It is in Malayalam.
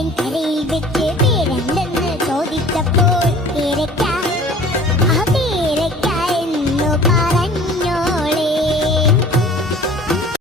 തെൻകരയിൽ വെച്ച്